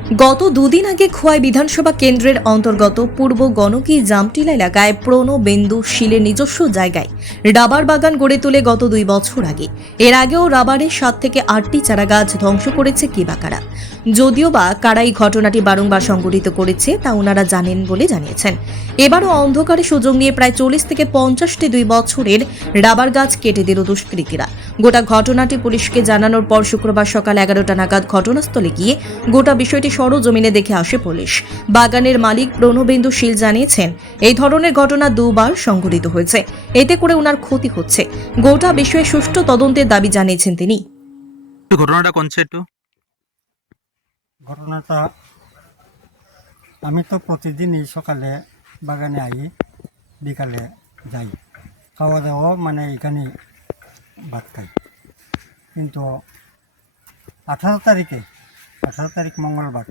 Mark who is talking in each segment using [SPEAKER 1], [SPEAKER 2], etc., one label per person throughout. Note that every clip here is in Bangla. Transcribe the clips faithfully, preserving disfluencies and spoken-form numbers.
[SPEAKER 1] গত দুদিন আগে খোয়াই বিধানসভা কেন্দ্রের অন্তর্গত পূর্ব গণকি জামটিলা এলাকায় প্রণবেন্দু শীলের নিজস্ব জায়গায় রাবার বাগান গড়ে তোলে গত দুই বছর আগে। এর আগেও রাবারের সাত থেকে আটটি চারাগাছ ধ্বংস করেছে কিবাকারা। যদিও বা কারা এই ঘটনাটি বারংবার সংঘটিত করেছে তা ওনারা জানেন বলে জানিয়েছেন। এবারও অন্ধকারে সুযোগ নিয়ে প্রায় চল্লিশ থেকে পঞ্চাশটি দুই বছরের রাবার গাছ কেটে দিল দুষ্কৃতীরা। গোটা ঘটনাটি পুলিশকে জানানোর পর শুক্রবার সকাল এগারোটা নাগাদ ঘটনাস্থলে গিয়ে গোটা বিষয়টি সরজমিনে দেখে আসে পুলিশ। বাগানের মালিক প্রণবেন্দু শীল জানিয়েছেন, এই ধরনের ঘটনা দুবার সংঘটিত হয়েছে, এতে করে ওনার ক্ষতি হচ্ছে। গোটা বিষয়ে সুষ্ঠু তদন্তের দাবি জানিয়েছেন তিনি।
[SPEAKER 2] ঘটনাটা কোন একটু
[SPEAKER 3] ঘটনাটা আমি তো প্রতিদিনই সকালে বাগানে আই, বিকালে যাই, খাওয়া দাওয়া মানে এখানে ভাত খাই। কিন্তু আঠারো তারিখে আঠারো তারিখ মঙ্গলবার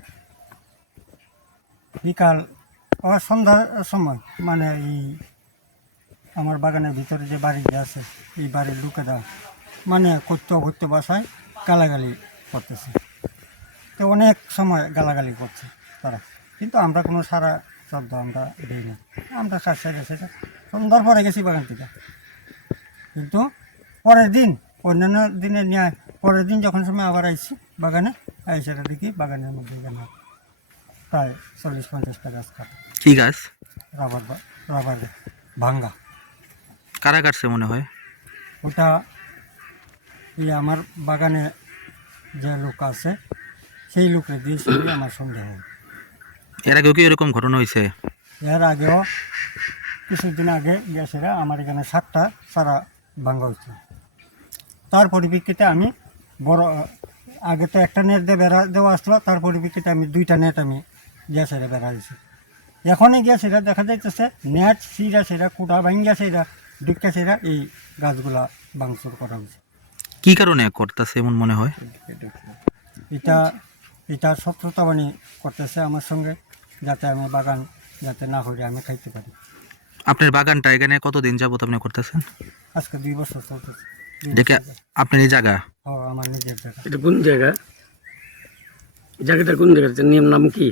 [SPEAKER 3] বিকাল আবার সন্ধ্যার সময় মানে এই আমার বাগানের ভিতরে যে বাড়িতে আছে এই বাড়ির লোকেরা মানে করতে অভূত বাসায় গালাগালি করতেছে। তো অনেক সময় গালাগালি করছে তারা, কিন্তু আমরা কোনো সারা শব্দ আমরা দিই না। আমরা কাজ সেরে সেটা সন্ধ্যার পরে গেছি বাগান থেকে। কিন্তু পরের দিন অন্যান্য দিনে নিয়ে পরের দিন যখন সময় আবার আইছি বাগানে, সেটা দেখি বাগানের মধ্যে এখানে প্রায় চল্লিশ পঞ্চাশটা গাছ কাটা।
[SPEAKER 2] কি গাছ?
[SPEAKER 3] রাবার রাবার ভাঙ্গা।
[SPEAKER 2] কারা কাটছে মনে হয়?
[SPEAKER 3] ওটা এই আমার বাগানে যে লোক আছে সেই লোকের দিয়েছিল আমার সন্দেহ।
[SPEAKER 2] এর আগেও কি এরকম ঘটনা হয়েছে?
[SPEAKER 3] এর আগেও কিছুদিন আগে গ্যাসেরা আমার এখানে সাতটা সারা ভাঙ্গা হয়েছে। তার পরিপ্রেক্ষিতে আমি বড় আগে তো একটা নেট দিয়ে বেড়া দেওয়া আসলো, তার পরিপ্রেক্ষিতে আমি দুইটা নেট আমি গ্যাসেরা বেড়া দিয়েছি। এখনই গ্যাসেরা দেখা যাইতেছে নেট সিরা সেরা কুটা ভাঙ্গা সেরা ডিক্কা সেরা এই গাছগুলা ভাঙচুর করা হয়েছে।
[SPEAKER 2] কি কারণে করতেছে এমন মনে হয়?
[SPEAKER 3] এটা এটা শত্রুতাবাণী করতেছে আমার সঙ্গে, যাতে আমি বাগান যাতে না করে আমি খাইতে পারি।
[SPEAKER 2] আপনার বাগানটা এখানে কতদিন যাবত আপনি করতেছেন?
[SPEAKER 3] আজকে দুই বছর চলতেছে।
[SPEAKER 2] দেখে আপনার এই জায়গা?
[SPEAKER 3] ও আমার নিজের জায়গা।
[SPEAKER 4] এটা কোন জায়গা? জায়গাটা কোন জায়গা? নিয়ম নাম কি?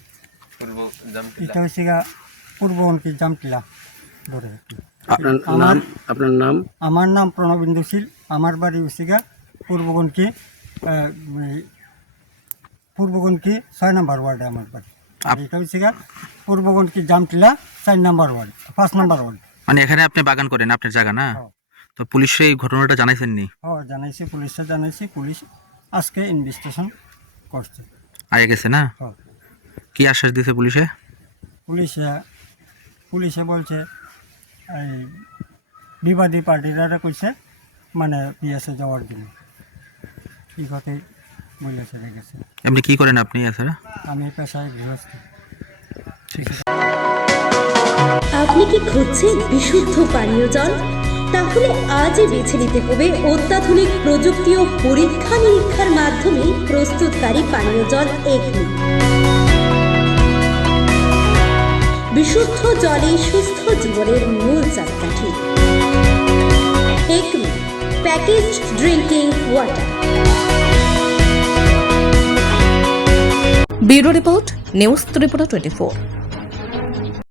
[SPEAKER 3] এটা হচ্ছে গা পূর্ববঙ্কি জামটিলা ধরে।
[SPEAKER 4] আপনার
[SPEAKER 3] আমার
[SPEAKER 4] নাম? আপনার নাম?
[SPEAKER 3] আমার নাম প্রণবেন্দু শীল। আমার বাড়ি হচ্ছে গা পূর্বগণকি পূর্বগণকি ছয় নম্বর ওয়ার্ডে আমার বাড়ি। আর এটা হচ্ছে গা পূর্বগণকি জামটিলা চার নম্বর ওয়ার্ড, পাঁচ নম্বর ওয়ার্ড।
[SPEAKER 2] মানে এখানে আপনি বাগান করেন, আপনার জায়গা না? তো পুলিশে এই ঘটনাটা জানাইছেন নি?
[SPEAKER 3] ও জানাইছি, পুলিশে জানাইছি। পুলিশ আজকে ইনভেস্টিগেশন করছে।
[SPEAKER 2] আগে গেছে না?
[SPEAKER 3] হ্যাঁ।
[SPEAKER 2] কি আশ্বাস দিয়েছে পুলিশে?
[SPEAKER 3] পুলিশে পুলিশে বলছে এই বিবাদী পার্টিরা কইছে মানে পিএসে যাওয়ার জন্য এই কথাই বলেছে রেখেছে।
[SPEAKER 2] এমনি কি করেন আপনি? এছাড়া
[SPEAKER 3] আমি পেশায় গৃহস্থ।
[SPEAKER 5] আপনি কি খুঁজছেন বিশুদ্ধ পানীয় জল? তাহলে আজই বেছে নিতে হবে অত্যাধুনিক প্রযুক্তি ও পরীক্ষা নিরীক্ষার মাধ্যমে প্রস্তুতকারী পানীয় জল একমি। বিশুদ্ধ জলে সুস্থ জীবনের মূল চাকাঠি। Acme package drinking water.
[SPEAKER 1] Bureau report, news Tripura twenty four.